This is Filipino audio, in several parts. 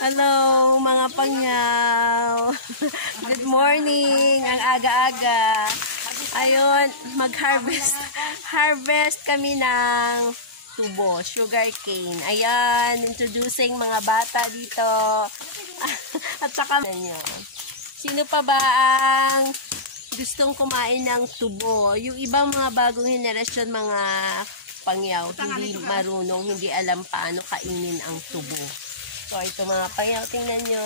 Hello mga pangyaw. Good morning. Ang aga-aga. Ayun, harvest kami ng tubo, sugar cane. Ayan, introducing mga bata dito. At saka sino pa ba ang gustong kumain ng tubo? Yung ibang mga bagong henerasyon, mga pangyaw, hindi marunong, hindi alam paano kainin ang tubo. So, ito mga pangyaw, tingnan nyo.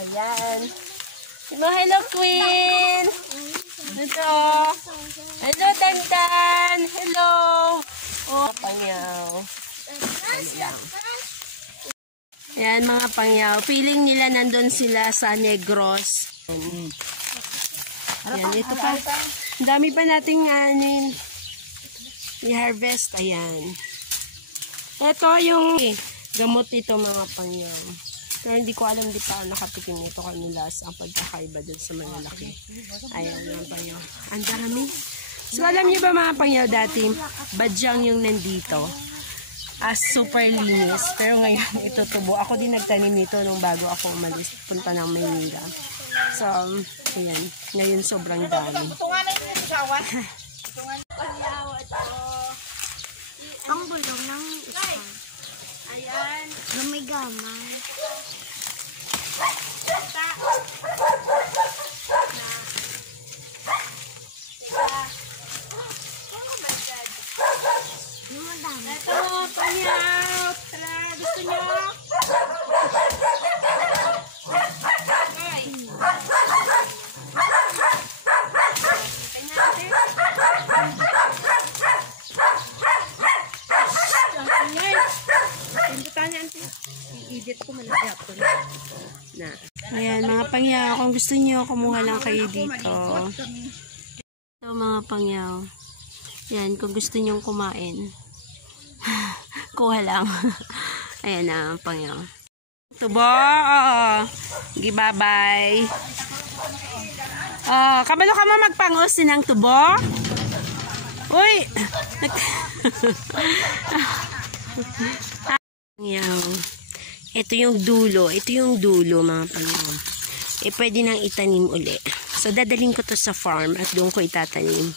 Ayan. Hello, Queen! Ito. Hello, Tantan! Hello! Oh, pangyaw. Ayan, mga pangyaw. Feeling nila nandun sila sa Negros. Ayan, ito pa. Ang dami pa nating i-harvest. Ayan. Ito yung gamot ito mga pangyaw. Pero hindi ko alam, di pa nakatikim ito kanila sa pagkakaiba dun sa malalaki. Ayan mga pangyaw. Ang dami. So alam niyo ba mga pangyaw dati, badyang yung nandito. Super linis. Pero ngayon ito tubo. Ako din nagtanim nito nung bago ako umalis. Punta ng Maynila. So, ayan. Ngayon sobrang dami. Ang bulong ng isa. Ayan. Gamay-gamay. Ito, pangyaw. Tara, gusto nyo? Ayan, mga pangyaw, kung gusto niyo, kumuha lang kayo dito. Ito, mga pangyaw. Ayan, kung gusto niyo kumain, kuha lang. Ayan na, pangyaw. Tubo, oo. Gibabay. Kabalo ka mo magpangusin ng tubo? Uy! Pangyaw. Ito yung dulo. Ito yung dulo, mga pangyaw. Pwede nang itanim uli. So, dadaling ko to sa farm at doon ko itatanim.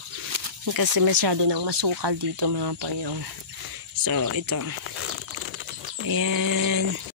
Kasi masyado nang masukal dito, mga pangyaw. So, ito. Ayan.